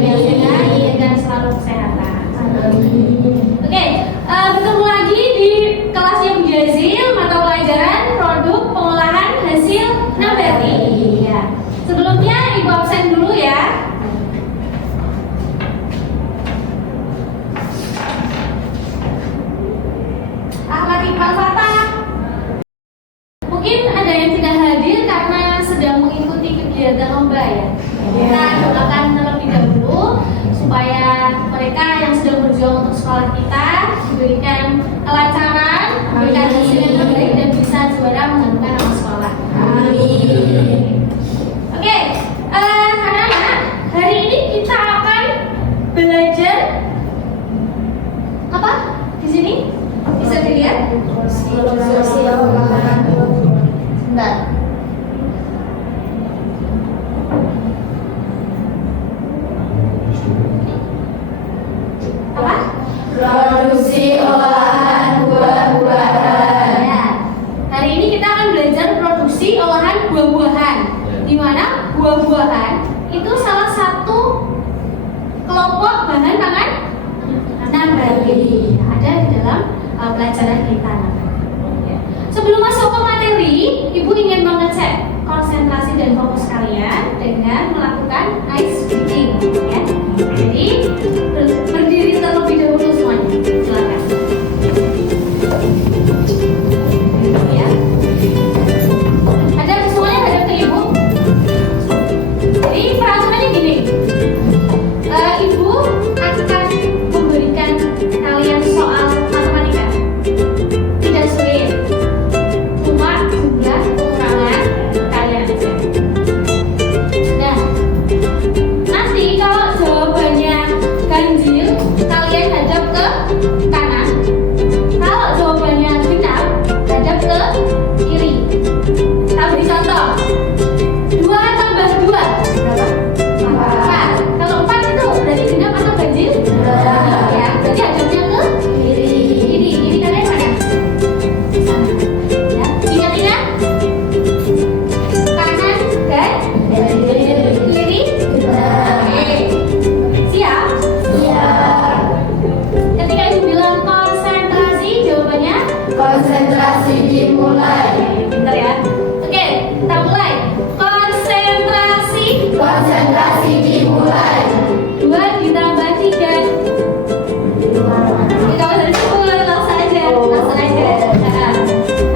yang sehat dan selalu kesehatan. Oke, bertemu lagi di kelasnya Bu Jazil, mata pelajaran produk pengolahan hasil nabati. Ya. Sebelumnya Ibu absen dulu ya. Ahmad Iqbal Fatah. Mungkin ada yang tidak hadir karena sedang mengikuti kegiatan lomba ya. Kita doakan terlebih dahulu supaya mereka yang sedang berjuang untuk sekolah kita diberikan kelancaran, diberikan hasil yang terbaik dan bisa juara mengharumkan nama sekolah. Amin. Oke, anak-anak, hari ini kita akan belajar apa di sini? Bisa dilihat? Sebentar. Apa? Produksi olahan buah-buahan. Ya. Hari ini kita akan belajar produksi olahan buah-buahan. Di mana buah-buahan itu salah satu kelompok bahan pangan nabati. Ada di dalam pelajaran kita. Ya. Sebelum masuk ke materi, Ibu ingin mengecek konsentrasi dan fokus kalian dengan melakukan ice breathing. Ya. Jadi berdiri terlebih dahulu semuanya. Silakan. Ya. Ada semuanya hadap ke Ibu. Jadi peraturannya gini. Ibu akan memberikan kalian soal matematika. Tidak sulit. Cuma jumlah pengurangan kalian aja. Nah, nanti kalau jawabannya ganjil, kalian hadap ke kanan. Kalau jawabannya genap, hadap ke kiri. Kita beri contoh. 2 tambah 2 berapa? 4. Kalau 4 itu berarti genap atau ganjil? Ya, berarti hadapnya ke kiri. Kiri kalian mana? Sana. Ya, ingat-ingat. Kanan dan kiri. Oke. Siap? Ketika Ibu bilang konsentrasi, jawabannya Konsentrasi dimulai. pintar ya. Oke, kita mulai. Konsentrasi. Konsentrasi dimulai. 2 ditambah 3. Kita dari sepuluh langsung aja. Nah,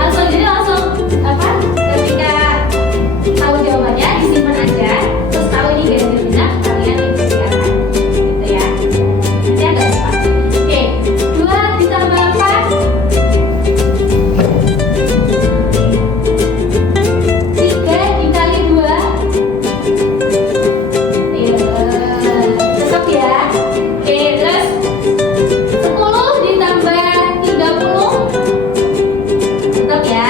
langsung jadi langsung apa? Ketika tahu jawabannya disimpan aja. Terus tahu ini ganjil genap, kalian ikuti gitu ya. Nanti agak cepat. Oke, 2 ditambah 4. 3 dikali 2. Tetap ya. Oke, terus 10 ditambah 30. Tetap ya.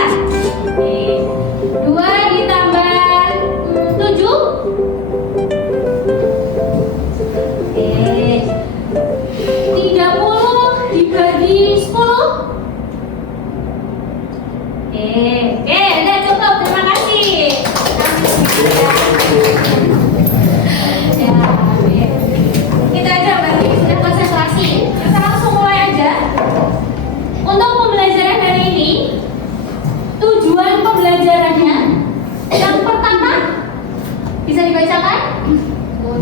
Oke. 2 ditambah 7. Oke. 30 dibagi 10. Oke, udah cukup. Terima kasih. Ya, oke. Kita aja berarti sudah konsentrasi. Kita langsung mulai aja. Untuk pembelajaran hari ini, tujuan pembelajarannya yang pertama bisa dibacakan?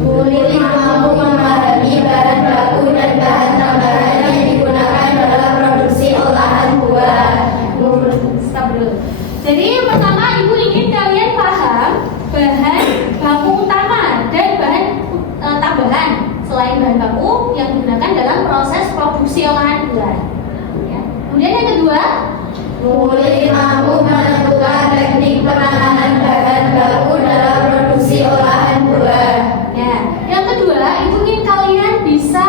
Kulit mampu memahami bahan baku dan bahan tambahan yang digunakan dalam produksi olahan buah. Stop dulu. Jadi yang pertama Ibu ingin kalian paham bahan baku utama dan bahan tambahan selain bahan baku yang digunakan dalam proses produksi olahan buah. Ya. Kemudian yang kedua, Kulit mampu menentukan teknik penanganan bahan baku dalam produksi olahan buah. ya. Yang kedua, Ibu ingin kalian bisa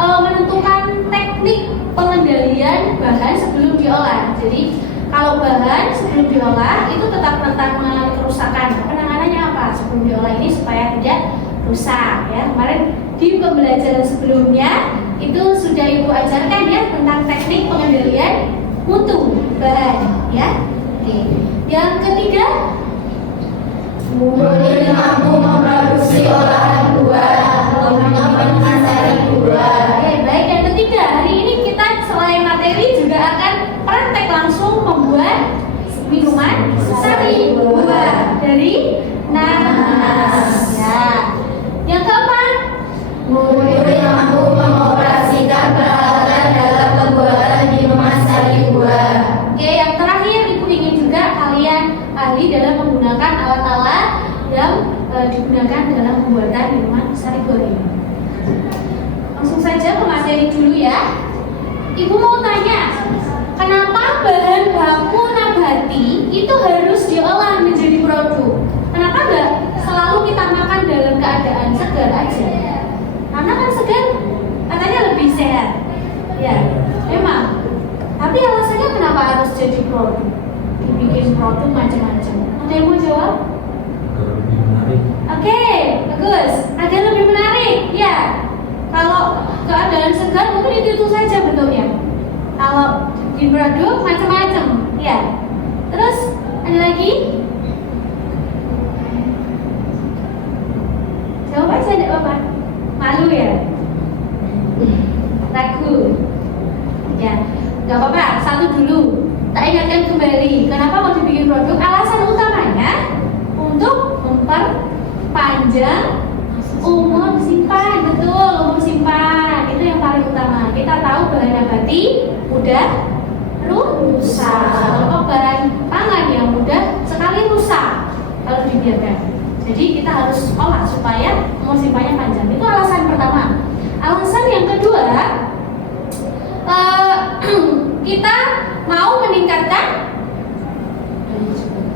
menentukan teknik pengendalian bahan sebelum diolah. Jadi kalau bahan sebelum diolah itu tetap rentan mengalami kerusakan. Penanganannya apa sebelum diolah ini supaya tidak rusak ya. Kemarin di pembelajaran sebelumnya itu sudah Ibu ajarkan ya tentang teknik pengendalian mutu bahan ya. Oke. Yang ketiga, Kulit mampu memproduksi olahan buah. murid mampu mengoperasikan peralatan dalam pembuatan minuman sari buah. Oke, yang terakhir Ibu ingin juga kalian ahli dalam menggunakan alat-alat yang digunakan dalam pembuatan minuman sari buah ini. Langsung saja pemateri dulu ya. Ibu mau tanya, kenapa bahan baku nabati itu harus diolah menjadi produk? Kenapa enggak selalu kita makan dalam keadaan segar aja? Karena kan segar katanya lebih sehat. Ya, memang. Tapi alasannya kenapa harus jadi produk? Dibikin produk macam-macam. Ada yang mau jawab? Agar lebih menarik. Oke, bagus. Ada yang lebih menarik, ya. Kalau keadaan segar mungkin itu saja bentuknya. Kalau di produk macam-macam, ya. Terus ada lagi? Jawab aja, tidak apa-apa. Malu ya? Ragu. Ya, nggak apa-apa. Satu dulu. Tak ingatkan kembali. Kenapa mau dibikin produk? Alasan utamanya untuk memperpanjang umur simpan. Betul, umur simpan itu yang paling utama. Kita tahu bahan nabati mudah rusak. Kalau bahan pangan yang mudah sekali rusak kalau dibiarkan. Jadi kita harus olah supaya umur simpannya panjang. Itu alasan pertama. Alasan yang kedua, kita mau meningkatkan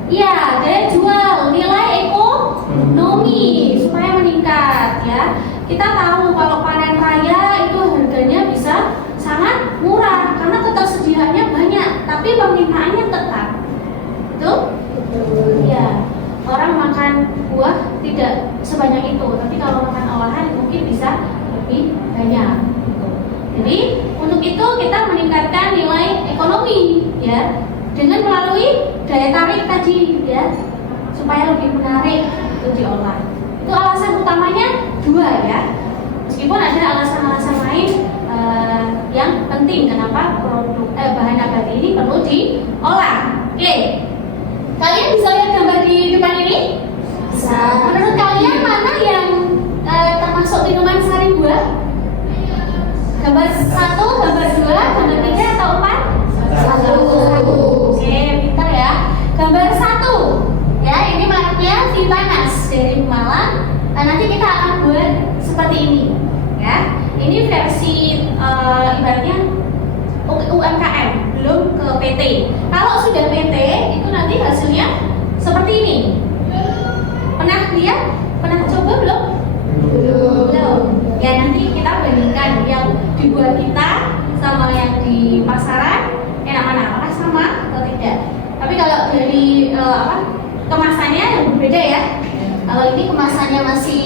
ya daya jual, nilai ekonomi supaya meningkat ya. Kita tahu kalau panen raya itu harganya bisa sangat murah karena ketersediaannya banyak, tapi permintaannya tetap. Betul? Ya. Orang makan buah tidak sebanyak itu, tapi kalau makan olahan mungkin bisa lebih banyak. Gitu. Jadi untuk itu kita meningkatkan nilai ekonomi ya dengan melalui daya tarik tadi ya supaya lebih menarik untuk diolah. Itu alasan utamanya dua ya. Meskipun ada alasan-alasan lain yang penting kenapa produk bahan nabati ini perlu diolah. Oke. Kalian bisa lihat gambar di depan ini? Bisa. Menurut kalian mana yang termasuk minuman sari buah? Gambar 1, gambar 2, gambar 3 atau 4? 1. Oke, pintar ya. Gambar 1. Ya, ini mereknya Vivanas dari Malang. Nanti kita akan buat seperti ini. Ya, ini versi ibaratnya UMKM, belum ke PT. Kalau sudah PT, itu nanti hasilnya seperti ini. Pernah lihat? Pernah coba belum? Belum. Ya nanti kita bandingkan yang dibuat kita sama yang di pasaran, enak mana? Apakah sama atau tidak? Tapi kalau dari kemasannya yang berbeda ya. Kalau ini kemasannya masih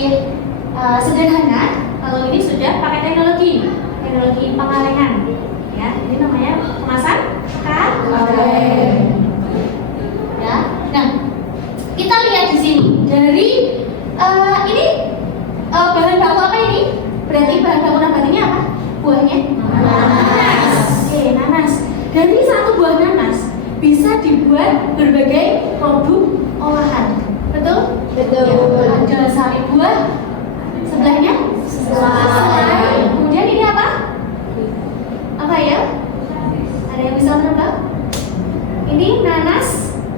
sederhana, kalau ini sudah pakai teknologi pengalengan. Ya, ini namanya kemasan kaleng. Ya, nah kita lihat di sini dari ini bahan baku apa ini? Berarti bahan baku nabatinya apa? Buahnya? Nanas. Oke, nanas. Dari satu buah nanas bisa dibuat berbagai produk olahan. Betul? Betul. Ya, ada sari buah. Sebelahnya? Selai. Kemudian ini apa? Apa ya? Ada yang bisa menebak? Ini nanas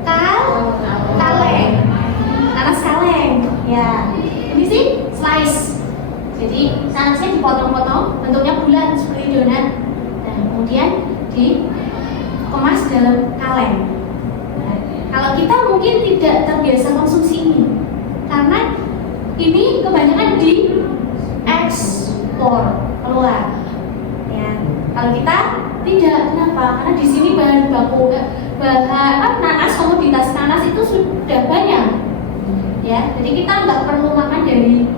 kaleng. Nanas kaleng. Ya. Ini sih slice. Jadi nanasnya dipotong-potong, bentuknya bulat seperti donat. Dan kemudian dikemas dalam kaleng. Nah, kalau kita mungkin tidak terbiasa konsumsi ini, karena ini kebanyakan diekspor keluar. Ya, kalau kita tidak, kenapa? Karena di sini bahan baku nanas, komoditas nanas itu sudah banyak. Ya, jadi kita nggak perlu makan dari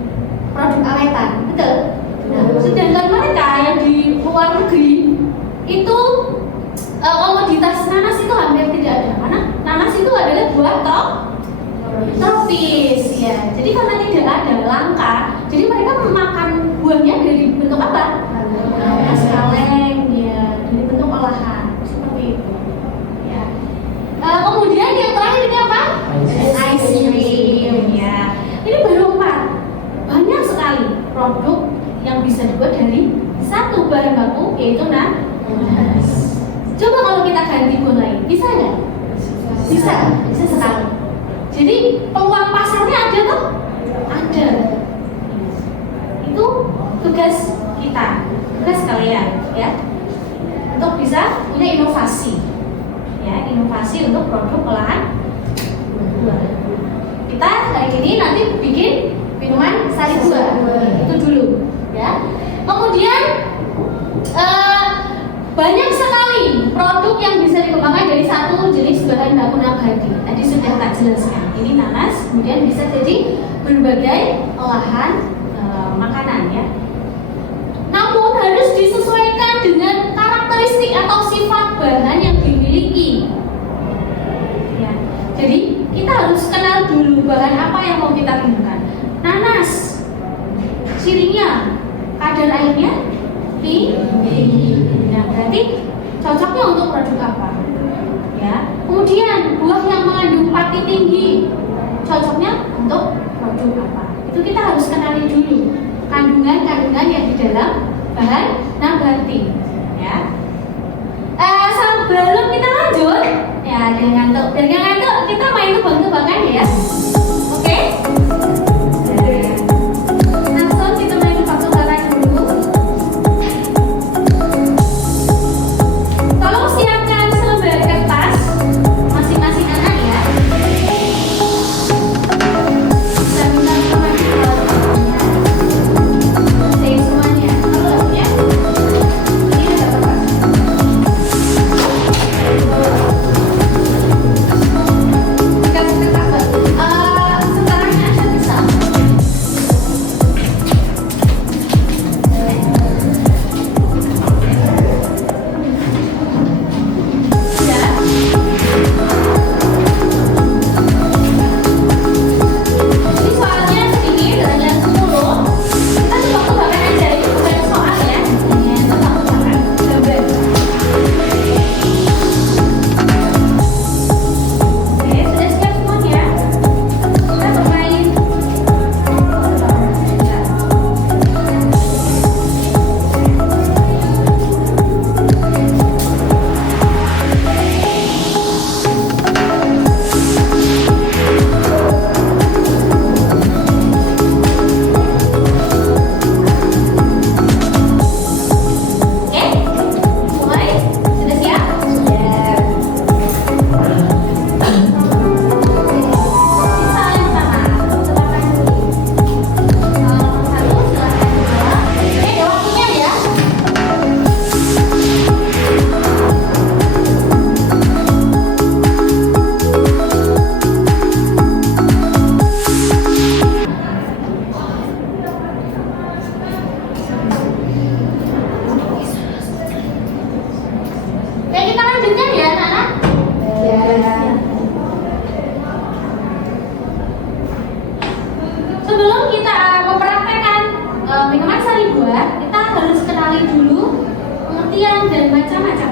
produk awetan, betul? Nah, sedangkan mereka yang di luar negeri itu komoditas nanas itu hampir tidak ada, karena nanas itu adalah buah tropis, ya. Jadi karena tidak ada, langka, jadi mereka memakan buahnya dari bentuk apa? Nanas kaleng, ya, dari bentuk olahan seperti itu. Ya. Kemudian yang terakhir ini apa? Ice cream, ya. Ini baru 4. Banyak sekali produk yang bisa dibuat dari satu bahan baku, yaitu nanas. Coba kalau kita ganti buah lain, bisa nggak? Bisa sekali. Jadi peluang pasarnya ada tuh? Ada. Itu tugas kita, tugas kalian, ya, untuk bisa punya inovasi, ya, inovasi untuk produk olahan buah. Kita hari ini nanti bikin minuman sari buah, itu dulu, ya. Kemudian banyak sekali produk yang bisa dikembangkan dari satu jenis bahan baku nabati. Tadi sudah tak jelaskan. Ini nanas, kemudian bisa jadi berbagai olahan makanan, ya. Namun harus disesuaikan dengan karakteristik atau sifat bahan yang dimiliki. Ya. Jadi kita harus kenal dulu bahan apa yang mau kita gunakan. Nanas, cirinya kadar airnya tinggi. Nah, berarti cocoknya untuk produk apa? Ya. Kemudian buah yang mengandung pati tinggi, cocoknya untuk produk apa? Itu kita harus kenali dulu kandungan-kandungan yang di dalam bahan nabati, ya. Sebelum kita lanjut, ya, jangan ngantuk, kita main tebak-tebakan, ya. Oke? Langsung kita main tebak-tebakan dulu. Tolong siapkan selembar kertas masing-masing anak, ya. Bentar, teman-teman. Say semuanya. Halo, ya. Ini ada kertas. Dikasih kertas, Mbak. Sekarangnya ada bisa. Ya. Ini soalnya sedikit dengan 10. Kita tebak-tebakan aja, itu bukan soal, ya. Ini tebak-tebakan. Gambar. Oke, sudah siap semuanya? Kita bermain. Oke, mulai. Sudah siap? Sisa yang pertama, tebakan dulu. Satu, silakan dua. Oke, ada waktunya, ya. Oke, kita lanjutkan, ya, anak-anak. Sebelum kita mempraktekkan minuman sari buah, kita harus kenali dulu pengertian dan macam-macam.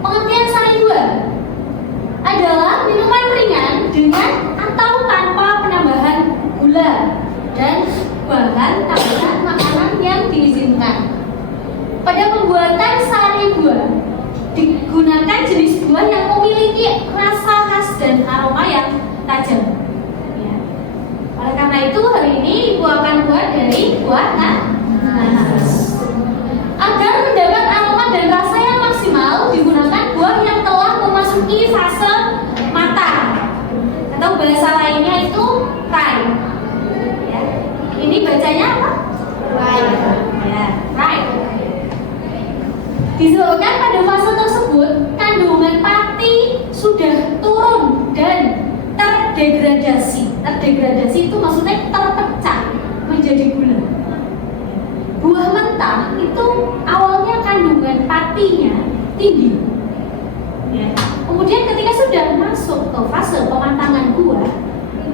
Pengertian sari buah adalah minuman ringan dengan atau tanpa penambahan gula dan bahan tambahan makanan yang diizinkan. Pada pembuatan sari buah digunakan jenis buah yang memiliki rasa khas dan aroma yang tajam. Ya. Oleh karena itu hari ini Ibu akan buat dari buah nanas. Agar mendapat aroma dan rasa yang maksimal, digunakan buah yang telah memasuki fase matang, atau bahasa lainnya itu ripe. Ya. Ini bacanya apa? Ripe. Ya, ripe. Disebabkan pada fase tersebut kandungan pati sudah turun dan terdegradasi. Terdegradasi itu maksudnya terpecah menjadi gula. Buah mentah itu awalnya kandungan patinya tinggi. Ya. Kemudian ketika sudah masuk ke fase pematangan buah,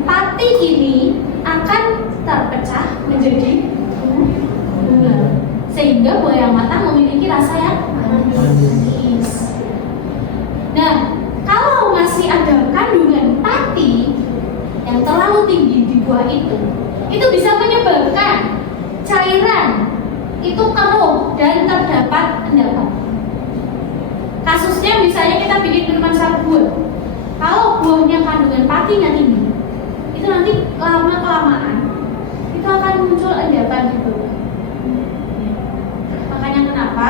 pati ini akan terpecah menjadi gula. Sehingga buah yang matang memiliki rasa yang manis. Nah, kalau masih ada kandungan pati yang terlalu tinggi di buah itu bisa menyebabkan cairan itu keruh dan terdapat endapan. Kasusnya misalnya kita bikin minuman sari buah. Kalau buahnya kandungan patinya tinggi, itu nanti lama-kelamaan itu akan muncul endapan gitu. Makanya kenapa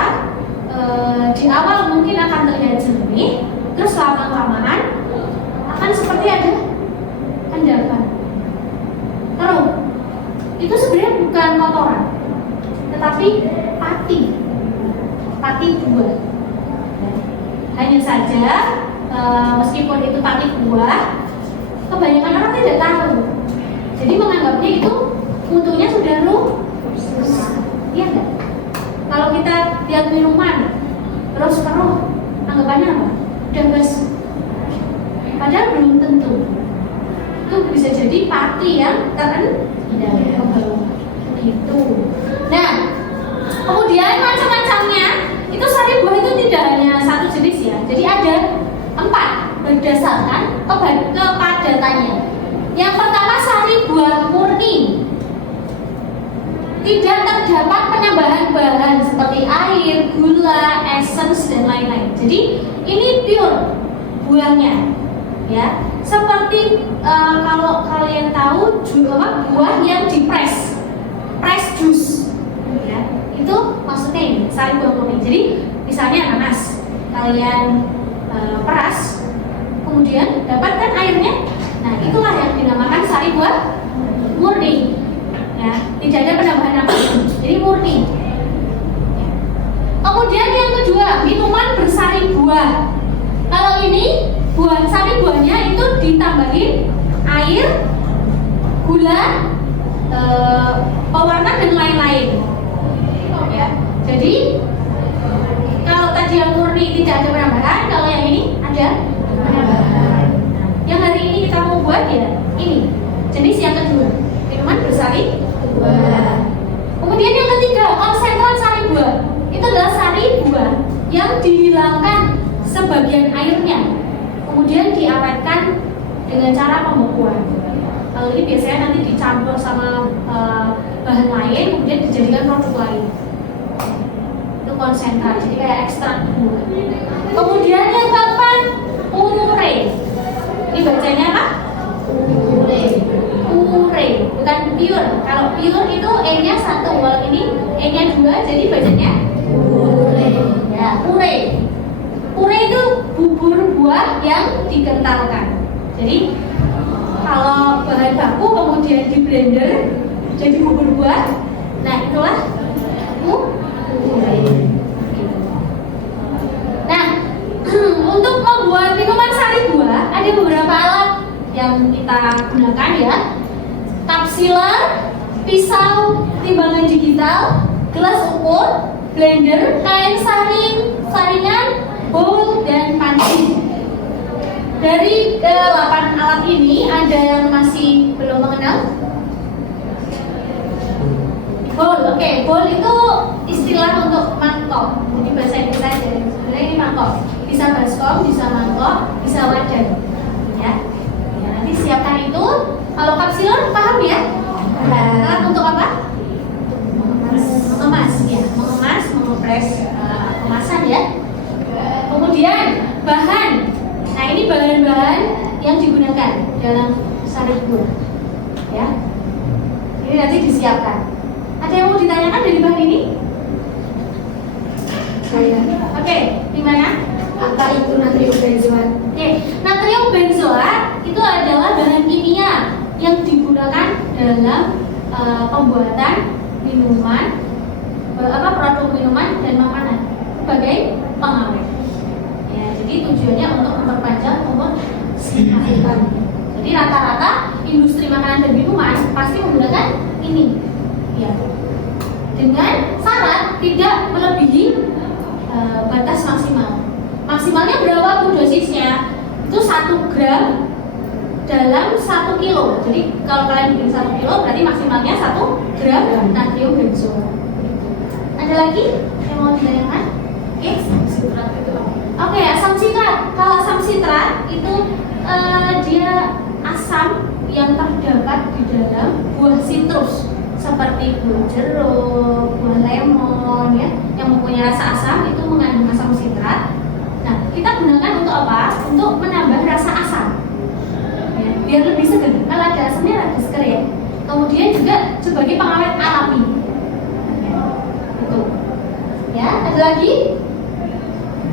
di awal mungkin akan terlihat jernih, terus lama-kelamaan akan seperti ada endapan. Keruh. Itu sebenarnya bukan kotoran, tetapi pati buah. Hanya saja meskipun itu pati buah, kebanyakan orang tidak tahu. Jadi menganggapnya itu mutunya sudah rusak. Iya enggak? Kalau kita lihat minuman terus keruh, anggapannya apa? Udah basi. Padahal belum tentu. Itu bisa jadi pati yang terendam. Gitu. Nah, kemudian macam-macamnya itu sari buah itu tidak hanya satu jenis ya. Jadi ada 4 berdasarkan kepadatannya. Yang pertama sari buah murni. Tidak terdapat penambahan bahan seperti air, gula, essence dan lain-lain. Jadi ini pure buahnya, ya. Seperti kalau kalian tahu juga buah yang press juice, ya. Itu maksudnya ini sari buah murni. Jadi misalnya nanas, kalian peras, kemudian dapatkan airnya. Nah itulah yang dinamakan sari buah murni. Ya, tidak ada penambahan apapun, jadi murni. Kemudian yang kedua, minuman bersari buah. Kalau ini sari buahnya itu ditambahin air, gula, pewarna dan lain-lain. Ya, jadi kalau tadi yang murni tidak ada penambahan, kalau yang ini ada penambahan. Yang hari ini kita mau buat ya ini jenis yang kedua, minuman bersari buah. Kemudian yang ketiga, konsentrat sari buah. Itu adalah sari buah yang dihilangkan sebagian airnya, kemudian diawetkan dengan cara pembekuan. Kalau ini biasanya nanti dicampur sama bahan lain, kemudian dijadikan produk lain. Itu konsentrat, jadi kayak ekstrak buah. Kemudian yang keempat, pure. Ini bacanya apa? Pure, bukan pure. Kalau pure itu E-nya 1, kalau ini E-nya 2, jadi bacanya pure. Ya, pure. Pure itu bubur buah yang dikentalkan. Jadi kalau bahan baku kemudian di blender jadi bubur buah, nah itulah pure. Nah, untuk membuat minuman sari buah ada beberapa alat yang kita gunakan ya. Kapsiler, pisau, timbangan digital, gelas ukur, blender, kain saringan, bowl, dan panci. Dari 8 alat ini ada yang masih belum mengenal? Bowl, oke. Bowl itu istilah untuk mangkok. Jadi bahasa Inggris aja. Sebenarnya ini mangkok. Bisa baskom, bisa mangkok, bisa wajan. Ya. Nanti siapkan itu. Kalau kapsiler paham ya? Alat untuk apa? Mengemas, ya. Mengemas, mengepres kemasan ya. Kemudian bahan. Nah ini bahan-bahan yang digunakan dalam sari buah. Ya. Ini nanti disiapkan. Ada yang mau ditanyakan dari bahan ini? Saya. Oke, gimana? Apa itu natrium benzoat? Oke, natrium benzoat itu adalah bahan kimia yang digunakan dalam pembuatan minuman, produk minuman dan makanan sebagai pengawet. Ya, jadi tujuannya untuk memperpanjang umur si makanan. Jadi rata-rata industri makanan dan minuman pasti menggunakan ini, ya, dengan syarat tidak melebihi batas maksimal. Maksimalnya berapa pun dosisnya? Itu 1 gram dalam 1 kilo. Jadi kalau kalian bikin 1 kilo berarti maksimalnya 1 gram natrium benzoat. Ada lagi yang mau ditanyakan? Oke, Sitrat itu apa? Oke, asam sitrat. Kalau asam sitrat itu dia asam yang terdapat di dalam buah sitrus seperti buah jeruk, buah lemon, juga sebagai pengawet alami. Itu. Ya, ada lagi?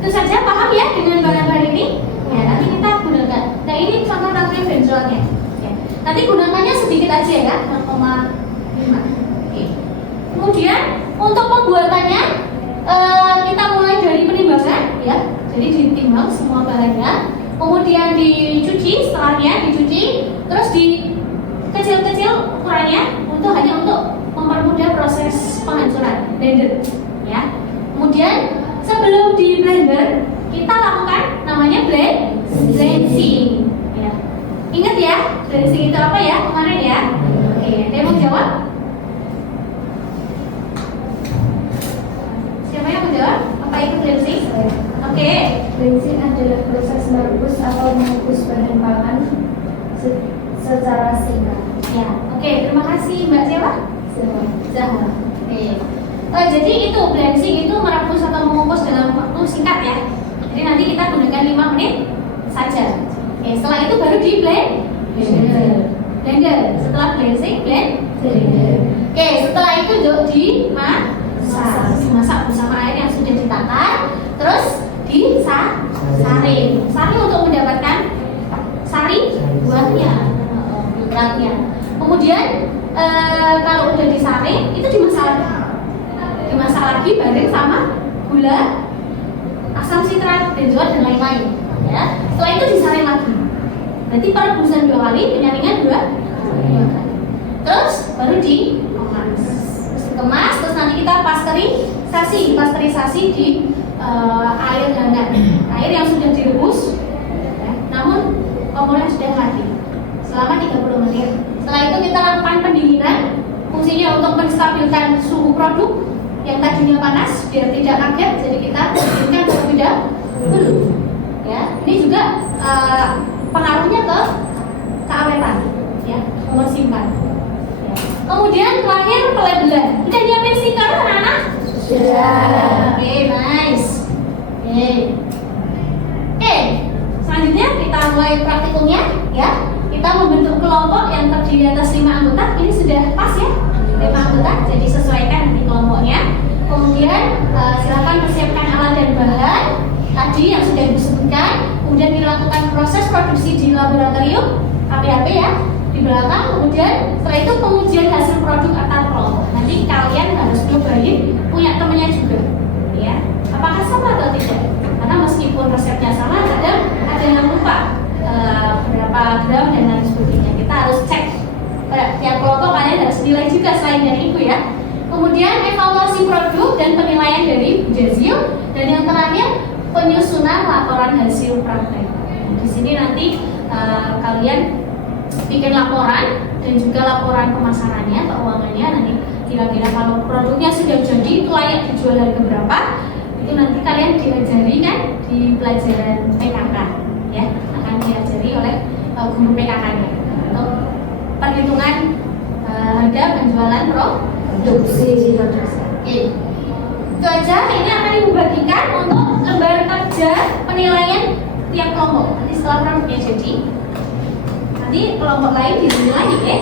Itu saja, paham ya dengan bahan-bahan ini? Ya, nanti kita gunakan. Nah, ini contoh nanti benzolnya. Ya. Nanti gunakannya sedikit aja ya, 0,5. Oke. Kemudian untuk pembuatannya kita mulai dari penimbangan ya. Jadi ditimbang semua bahannya, kemudian dicuci, setelahnya dicuci, terus di kecil-kecil ukurannya hanya untuk mempermudah proses penghancuran blender ya. Kemudian sebelum di blender kita lakukan namanya blanching ya. Ingat ya, blanching itu apa ya kemarin ya? Oke, ada yang mau jawab? Siapa yang mau jawab? Apa itu blanching? Oke. Blanching adalah proses merebus atau mengukus bahan pangan secara singkat. Ya, oke, terima kasih Mbak siapa? Zahra. Oke. Jadi itu blanching itu merebus atau mengukus dalam waktu singkat ya. Jadi nanti kita gunakan 5 menit saja. Oke, setelah itu baru di blender. Setelah blanching blender. Oke, setelah itu dimasak bersama air yang sudah ditakar, terus disaring. Saring untuk mendapatkan sari buahnya, nitratnya. Kemudian kalau udah disaring itu dimasak lagi bareng sama gula, asam sitrat, benzoat dan lain-lain. Ya. Setelah itu disaring lagi. Berarti perebusan 2 kali, penyaringan 2 kali. Terus baru dikemas. Terus nanti kita pasteurisasi di air hangat, air yang sudah direbus, ya, namun komponen sudah mati selama 30 menit. Setelah itu kita lakukan pendinginan, fungsinya untuk menstabilkan suhu produk yang tadinya panas biar tidak kaget, jadi kita dinginkan terlebih dahulu. Ya, ini juga pengaruhnya ke keawetan, ya, umur simpan. Ya. Kemudian terakhir pelabelan. Udah nyiapin stiker anak-anak? Sudah. Oke, nice. Oke, selanjutnya kita mulai praktikumnya ya. Kita membentuk kelompok yang terdiri atas 5 anggota. Ini sudah pas ya, 5 anggota. Jadi sesuaikan nanti kelompoknya. Kemudian silakan persiapkan alat dan bahan tadi yang sudah disebutkan. Kemudian dilakukan proses produksi di laboratorium APAP ya di belakang. Kemudian setelah itu pengujian hasil produk antar kelompok. Nanti kalian harus nyobain punya temennya juga, ya. Apakah sama atau tidak? Karena meskipun resepnya sama, kadang ada yang lupa berapa gram dan lain sebagainya. Kita harus cek tiap kelompok, kalian harus nilai juga selain dari itu ya. Kemudian evaluasi produk dan penilaian dari Jazil, dan yang terakhir penyusunan laporan hasil praktek. Di sini nanti kalian bikin laporan dan juga laporan pemasarannya, keuangannya. Nanti kira-kira kalau produknya sudah jadi itu layak dijual harga berapa, itu nanti kalian diajari kan di pelajaran PKK ya, akan diajari oleh guru PKK-nya untuk perhitungan harga penjualan produksi. Oke. Itu aja, ini akan dibagikan untuk lembar kerja penilaian tiap kelompok. Nanti setelah produknya jadi, nanti kelompok lain dinilai ya.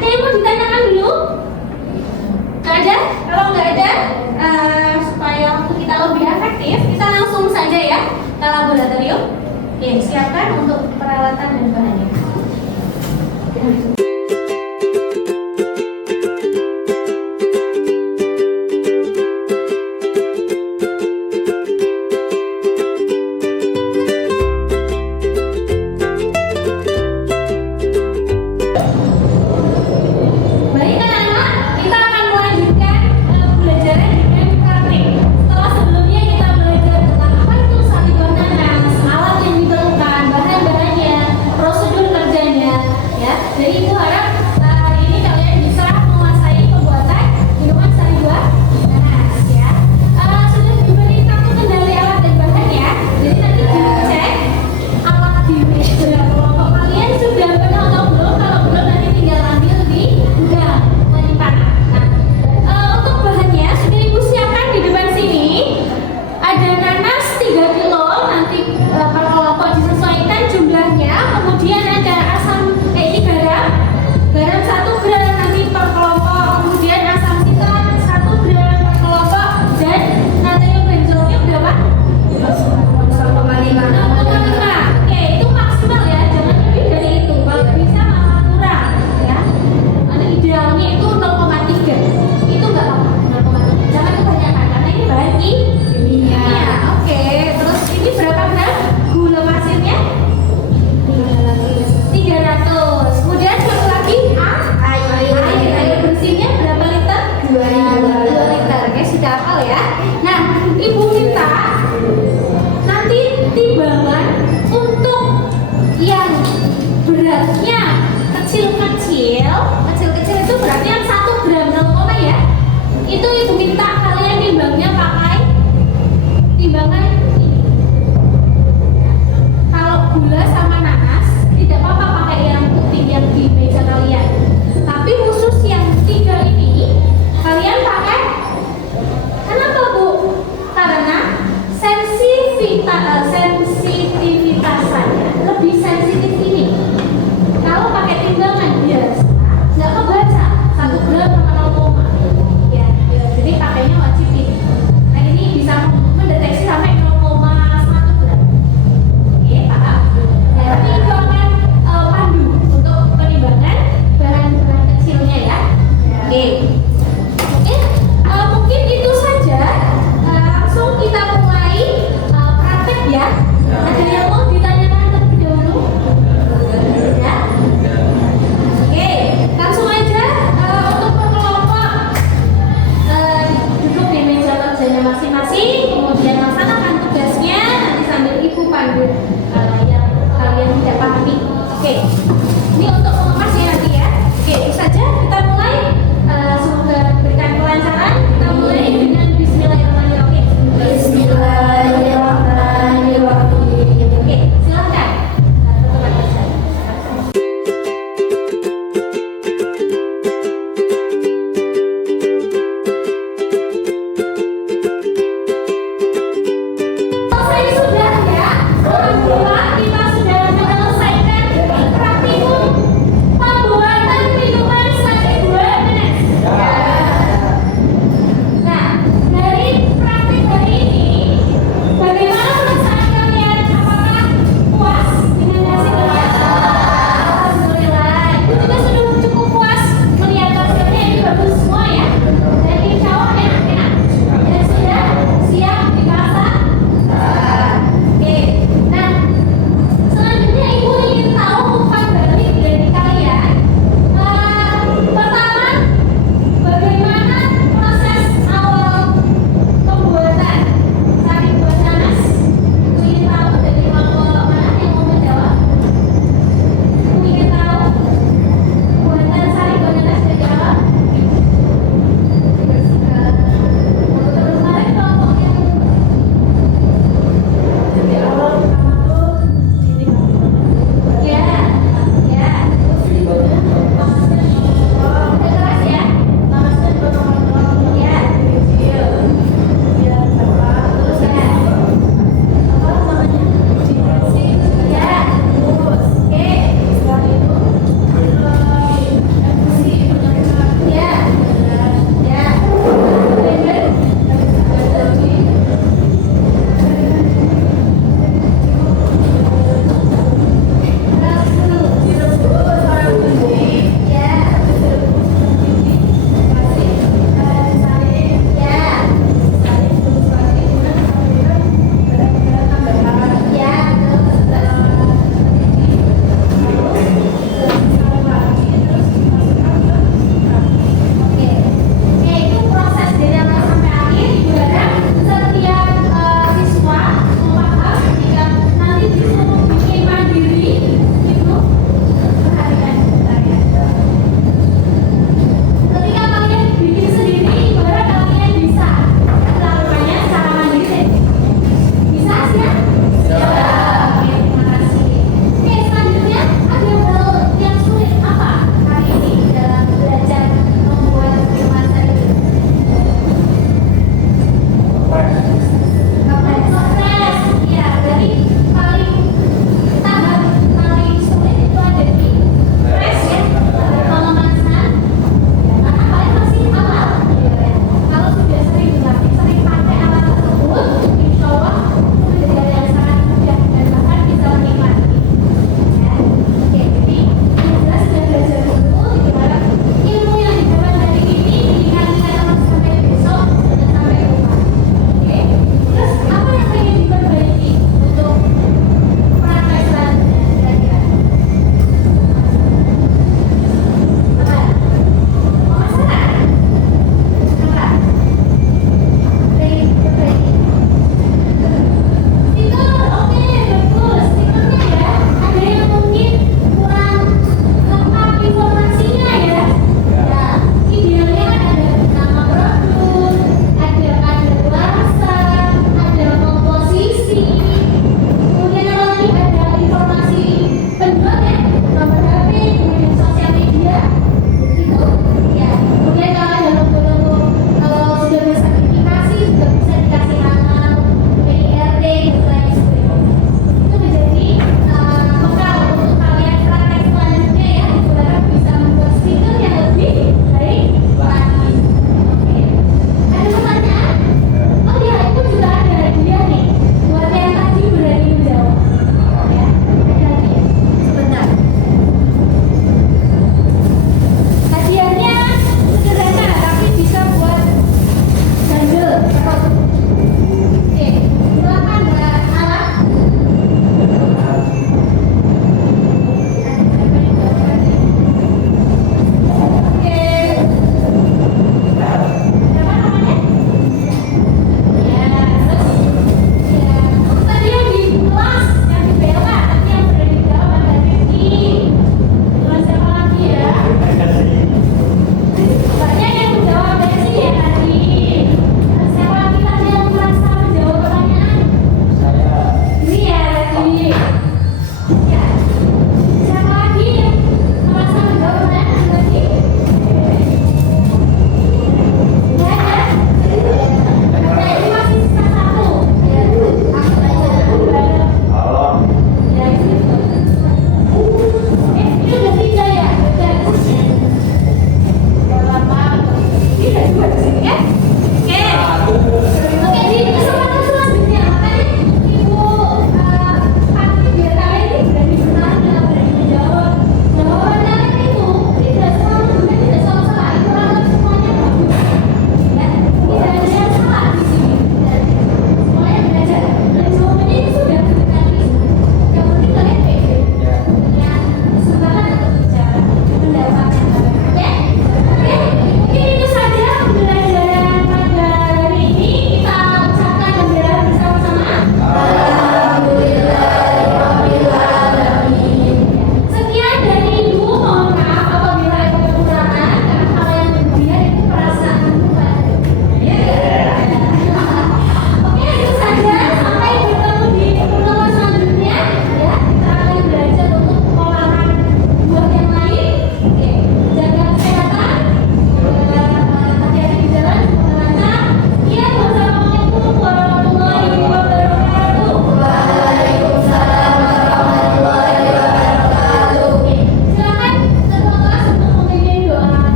Ada yang mau ditanyakan dulu? Nggak ada? Kalau nggak ada, supaya waktu kita lebih efektif, kita langsung saja ya ke laboratorium. Oke, siapkan untuk peralatan dan bahannya.